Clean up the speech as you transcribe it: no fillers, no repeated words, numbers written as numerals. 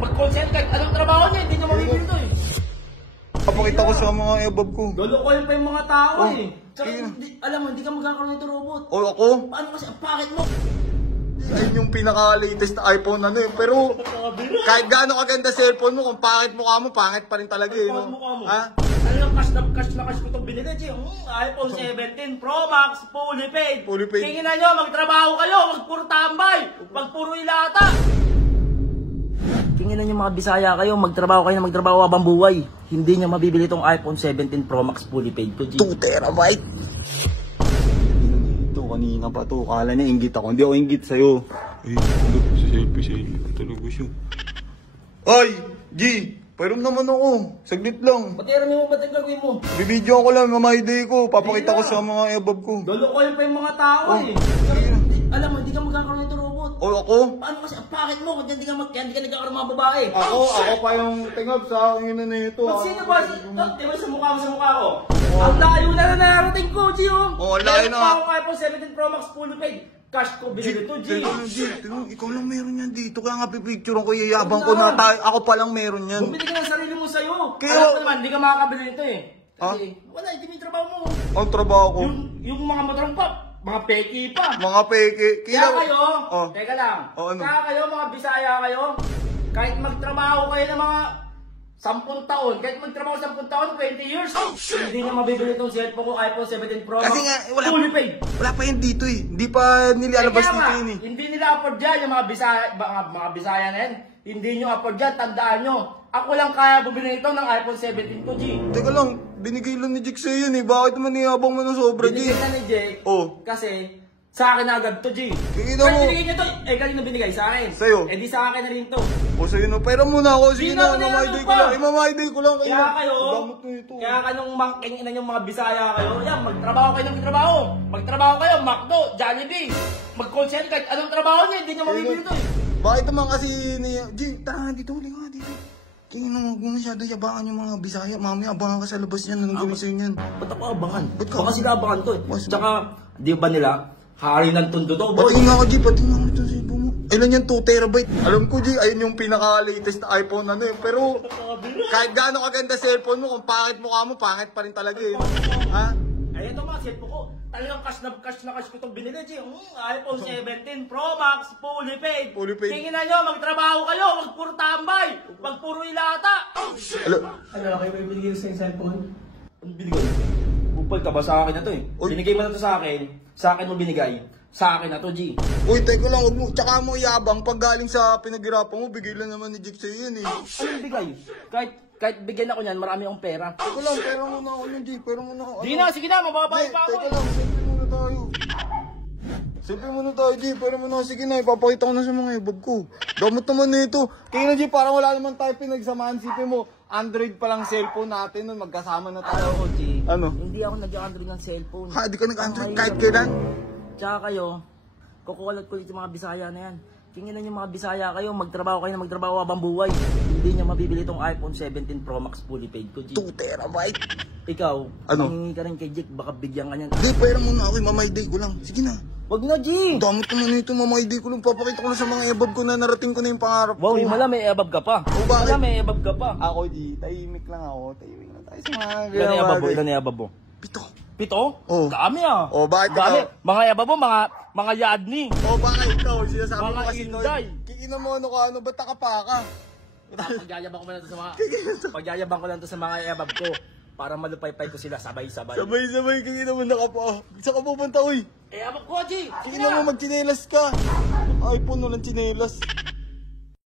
Mag-call center kahit anong trabaho niya, hindi niya mabibili to eh. Papakita ko sa mga ebab ko. Lulukoyin pa yung mga tao eh. Tsaka, kaya- alam mo, hindi ka magkakaroon nito robot. O ako? Paano kasi ang pangit mo? Ayun yung pinaka-latest na iPhone ano eh. Pero kahit gaano kaganda cellphone mo, kung pangit mukha mo, pangit pa rin talaga eh. Pangit No? mukha mo. Ha? Talagang cash na cash ko itong binili, G. iPhone 17 Pro Max, fully paid. Fully paid. Tinginan nyo, magtrabaho kayo, wag puro tambay, wag puro ilata. Tinginan nyo mga Bisaya kayo, magtrabaho kayo na magtrabaho habang buhay. Hindi nyo mabibili itong iPhone 17 Pro Max fully paid ko, G. 2 terabyte. Ito kanina pa to. Kala niya inggit ako. Hindi ako inggit sa'yo. Eh, tulog sa selfie. Talaga siya. Ay! G! Pairom naman ako. Saglit lang. Patirami mo, ba't ang gagawin mo? Bibidyo ko lang mga day ko. Papakita ko sa mga ebab ko. Lulukoyin pa yung mga tao eh. Alam mo, hindi ka magkakaroon nito robot. O ako? Paano kasi ang pangit mo kung hindi ka nagkakaroon mga babae? Ako pa yung tingab sa akin na ito. Sino ba? Diba sa mukha ko? Ang layo na narating ko, G, oh. Oo, layo na. Meron pa akong iPhone 17 Pro Max fully paid. Cash ko, binili to, G. Ikaw lang meron yan dito. Kaya nga pipicturean ko, yayabang ko na tayo. Ako pa lang meron yan. Bumili ka ng sarili mo sa'yo. Kaya- Alam ko naman, hindi ka makakabili nito eh. Kasi, wala, hindi mo yung trabaho mo. Ang trabaho ko. Yung mga motorong pop, mga peki pa. Mga peke. Kaya kayo, Oh. teka lang. Oh, ano? Kaya kayo, mga Bisaya kayo, kahit magtrabaho kayo ng mga 10 taon, kahit magtrabaho 10 taon, 20 years, hindi na mabibili itong cellphone ko, iPhone 17 Pro Max, Kasi nga, fully paid. Wala pa yan dito eh. Hindi pa nilalabas Kaya dito nga, yun eh. hindi nila afford dyan, yung mga Bisaya na yan, hindi nyo afford dyan, tandaan nyo. Ako lang kaya bumili ito ng iPhone 17 ko, G. Teka lang, binigay lang ni Jake sa'yo yun eh. Bakit naman niyabang mo ng sobra, Binigay G? na ni Jake, Oh. kasi sa akin na agad to, G. Kikita Kahit mo. binigay nyo to, kanino binigay? Sa akin. Sa'yo. Eh di sa akin na rin to. O sa'yo na, pera muna ako. Sige Di na, na, mamay-day ko pa. lang. Mamay-day ko lang kayo. Kaya kayo, Damot na ito. kaya kanong mangking ina yung mga Bisaya kayo, yan, magtrabaho kayo ng trabaho. Magtrabaho kayo, McDo, Jollibee. Mag-call center kahit anong trabaho niya, hindi niya mabibili to eh. Bakit naman kasi niya... G, tara dito, huli ka dito. Kaya na huwag mo masyado yabangan yung mga Bisaya. Mami, abangan ka sa labas yan. Anong gawin sa'yo yan? Ba't ako abangan? Ba't ka? Baka sila abangan to eh. Mas- Tsaka, di ba nila, hari ng tundo to, boy. Pati nga ako, G. Pati nga ako ito sa ibo mo. Ilan yan? 2 terabyte. Alam ko, G, ayun yung pinaka-latest na iPhone ano eh. Pero kahit gaano kaganda cellphone mo, kung pangit mukha mo, pangit pa rin talaga eh. Ha? Ay, ito mga cellphone ko. Talagang cash na cash ko itong binili, G. iPhone 17 Pro Max, fully paid. Fully paid. Tinginan nyo, magtrabaho kayo, wag puro tambay, wag puro ilata. Ano, kayo may binigay sa cellphone? Ano binigay? Upal ka ba sa akin na to eh? Uy. Binigay mo na to sa akin mo binigay. Sa akin na to, G. Uy, teka lang, huwag mo. Tsaka mo yabang. Pag galing sa pinaghirapan mo, bigay lang naman ni Jake sa'yo yun eh. Anong bigay? Kahit bigyan ako niyan, marami akong pera. Teka lang, pera muna ako yun, G. Pera muna ako. Sige na, mababay G, pa ako. teka lang, selfie muna tayo. Selfie muna tayo, G. Pera muna. Sige na, ipapakita ko na sa mga ibab ko. Gamot naman na ito. Kaya na, G, parang wala naman tayo pinagsamahan. Sipin mo, Android pa lang cellphone natin nun. Magkasama na tayo. Ako, G. Ano? Hindi ako nag-Android ng cellphone. Ha, di ka nag-Android kahit kailan? Tsaka kayo, kukulat-kulit yung mga Bisaya na yan. Tinginan yung mga Bisaya kayo, magtrabaho kayo na magtrabaho habang buhay. Hindi niya mabibili itong iPhone 17 Pro Max fully paid ko, G. 2 terabyte. Ikaw, Ano? mangingi ka rin kay Jake, baka bigyan ka niyan. Di, pera muna ako. Mamay-day ko lang. Sige na. Wag na, G! Damot naman ito, mamay-day ko lang. Papakita ko na sa mga ebab ko na narating ko na yung pangarap ko. Wow, wala may ebab ka pa. Oh, bakit? Wala may ebab ka pa. Ako, G, tahimik lang ako. Tahimik lang tayo sa mga Ilan na ebab mo? bagay. Ilan na ebab mo? 7. 7? Oh. Dami ah. Oh, bakit Dami. ikaw? Mga ebab mo, mga yadni. O baka ikaw, sinasabi Mga mo kasi inday. kikina mo ano ka, ano, ba't nakapaka? Pagyayabang ko na to sa mga pagyayabang ko lang to sa mga ebab ko para malupay-pay ko sila sabay-sabay. Sabay-sabay, kikina mo nakapa. Saan ka pupunta, uy? Ebab ko, G! Kikina mo magchinelas ka. iPhone, walang chinelas.